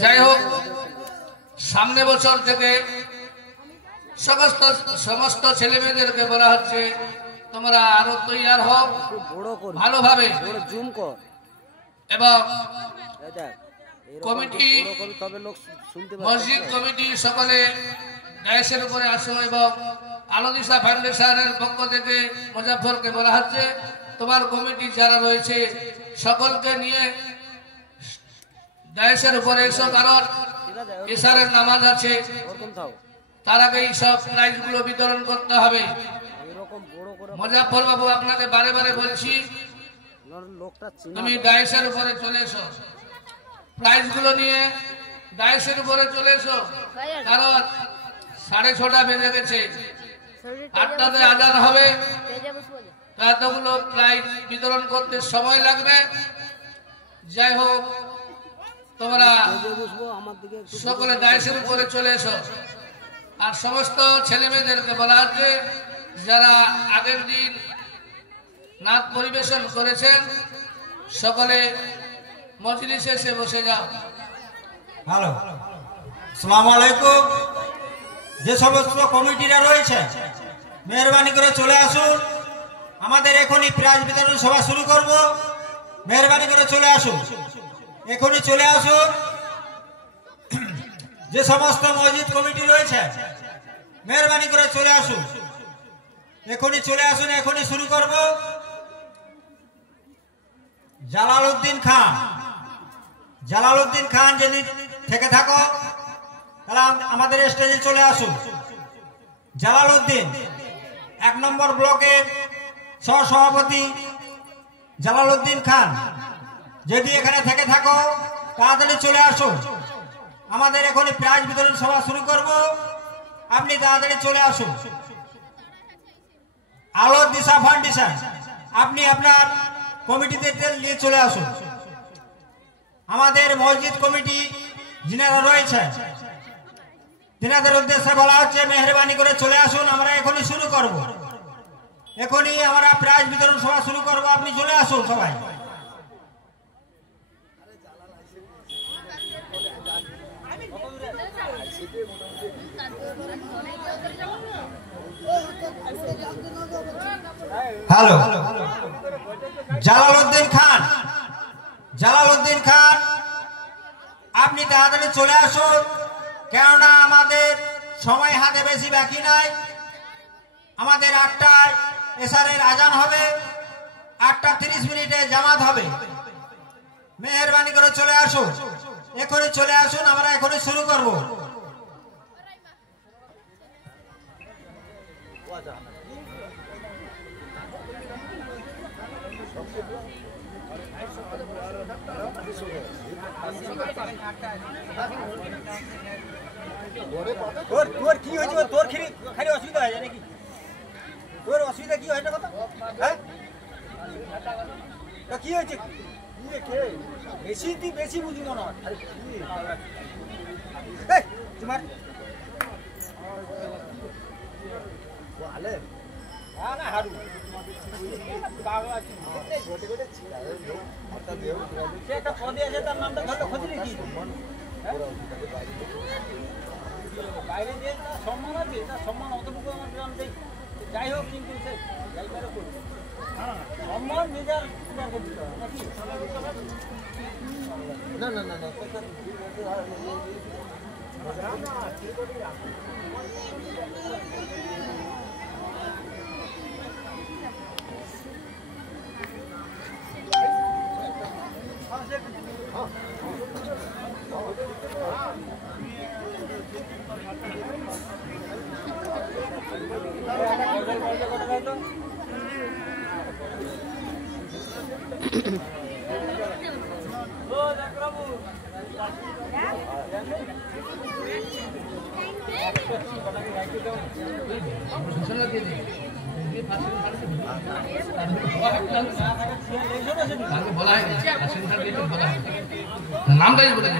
যাই হোক, সামনে বছর থেকে সমস্ত ছেলে মেয়েদেরকে বলা হচ্ছে তোমরা আরো তৈয়ার হও ভালোভাবে, এবং কমিটি মসজিদ কমিটি সকলে ডায়াসের উপরে আসো, এবং আলোদিশা ফাউন্ডেশনের পক্ষ থেকে মুজাফফরকে বলা হচ্ছে তোমার কমিটি যারা রয়েছে সকলকে নিয়ে ডায়াসের উপরে এসো, কারণ ইশারের নামাজ আছে, তার আগেই সব প্রাইজ গুলো বিতরণ করতে হবে। মুজাফফর বাবু আপনাকে বারে বারে বলছি তুমি ডায়াসের উপরে চলে এসো, প্রাইজ গুলো নিয়ে ডায়াসের উপরে চলে এসো, কারণ 6:30 বেজে গেছে, 8টাতে আজান হবে, এতগুলো প্রাইজ বিতরণ করতে সময় লাগবে। যাই হোক, তোমরা সকলে ডায়াসের উপরে চলে এসো। আর সমস্ত ছেলে মেয়েদেরকে বলা হচ্ছে যারা আগের দিন নাচ পরিবেশন করেছেন সকলে মজলিসে এসে বসে যাও। হ্যালো, আসসালামু আলাইকুম। যে সমস্ত কমিটিরা রয়েছে মেহরবানি করে চলে আসুন, আমাদের এখনই প্রাইজ বিতরণ সভা শুরু করব। মেহরবানি করে চলে আসুন, এখনই চলে আসুন। যে সমস্ত মসজিদ কমিটি রয়েছে মেহরবানি করে চলে আসুন, এখনই চলে আসুন, এখনই শুরু করব। জালালউদ্দিন খান যদি থেকে থাকো তাহলে আমাদের স্টেজে চলে আসুন। জালালউদ্দিন 1 নম্বর ব্লকের সহসভাপতি জালালউদ্দিন খান, যদি এখানে থেকে থাকো তাড়াতাড়ি চলে আসুন, আমাদের এখনই প্রাইজ বিতরণ সভা শুরু করব, আপনি তাড়াতাড়ি চলে আসুন। আলোদিশা ফাউন্ডেশন, আপনি আপনার কমিটিতে নিয়ে চলে আসুন। আমাদের মসজিদ কমিটি যিনারা রয়েছে তিনাদের উদ্দেশ্যে বলা হচ্ছে মেহরবানি করে চলে আসুন, আমরা এখনই শুরু করব, এখনই আমরা প্রাইজ বিতরণ সভা শুরু করব, আপনি চলে আসুন সবাই। হ্যালো, জালালউদ্দিন খান আপনি তাড়াতাড়ি চলে আসুন, কেননা আমাদের সময় হাতে বেশি বাকি নাই। আমাদের 8টায় এশারের আজান হবে, 8:30 জামাত হবে। মেহরবানি করে চলে আসুন, এখনই চলে আসুন, আমরা এখনই শুরু করব। তোর কি হয়েছে? তোর খালি অসুবিধা হয়েছে নাকি? তোর অসুবিধা কি হয়েছে কথা? হ্যাঁ, কি হয়েছে? বেশি বুঝি মনে হয় তোমার। হারু একটা পদে আছে, তার নামটা ধরলে খোঁজ নাকি বাইরে যে সম্মান আছে, তার সম্মান অতটুকু আমার গ্রাম দেয়। যাই হোক, কিন্তু সে জায়গাটা করবে সম্মান নিজের করতে হবে নাকি? না না না না নামটাই বলে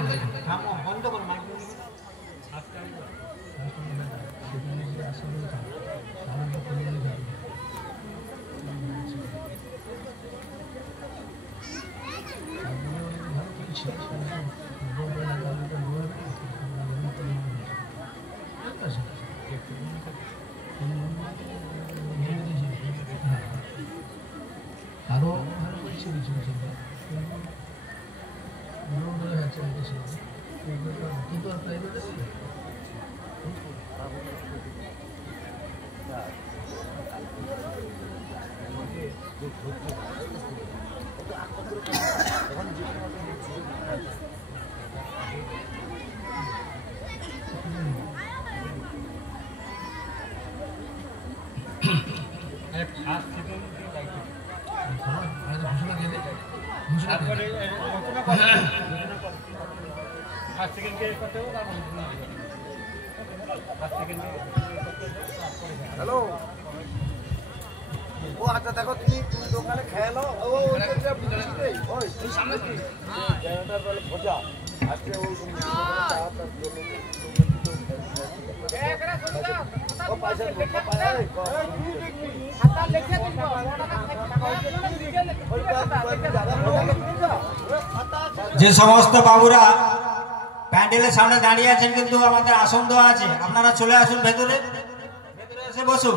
আরো কিন্তু হ্যালো ও আচ্ছা দেখো তুমি দোকানে খেয়ে নাও সামনে কি ভোজা আজকে যে সমস্ত বাবুরা প্যান্ডেলের সামনে দাঁড়িয়ে আছেন কিন্তু আমাদের আসন দেওয়া আছে, আপনারা চলে আসুন ভেতরে, ভেতরে এসে বসুন,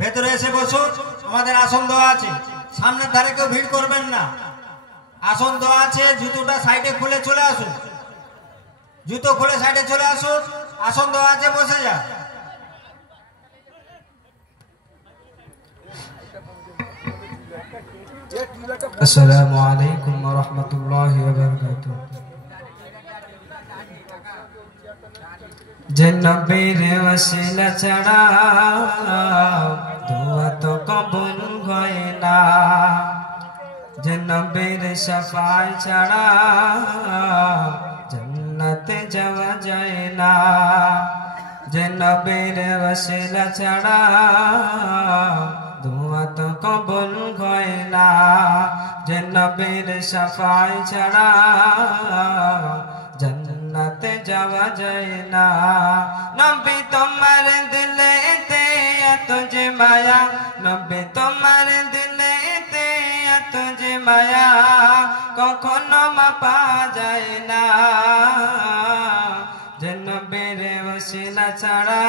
ভেতরে এসে বসুন, আমাদের আসন দেওয়া আছে। সামনের ধারে কেউ ভিড় করবেন না, আসন দেওয়া আছে। জুতোটা সাইডে খুলে চলে আসুন, জুতো খুলে সাইডে চলে আসুন, আসন দেওয়া আছে, বসে যান। আসসালামু আলাইকুম ওয়া রাহমাতুল্লাহি ওয়া বারাকাতুহু। জন্নবের ওসিলা ছাড়া দোয়া তো কবুল হয় না, জন্নবের শাফাআত ছাড়া জান্নাতে যাওয়া যায় না, জন্নবের ওসিলা ছাড়া দোয়া তো কবুল হয় না, জন্নবের শাফাআত ছাড়া জান্নাতে যাওয়া যায় না। নবী তোমার দিলেতে এত যে মায়া, নবী তোমার দিলেতে এত যে মায়া, কখনো মাপা যায় না, যে নবীর ওসিলা ছাড়া